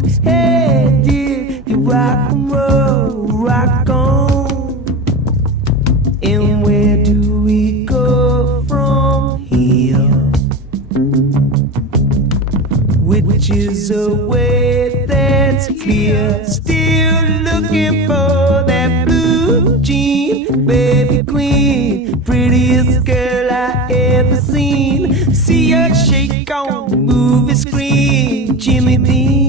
goes. Hey dear, you rock and roll, rock on. And where do we go from here? Which is a way that's clear. Still looking for that blue jean, baby queen, prettiest girl I ever seen. See her shake on the movie screen, Jimmy Dean.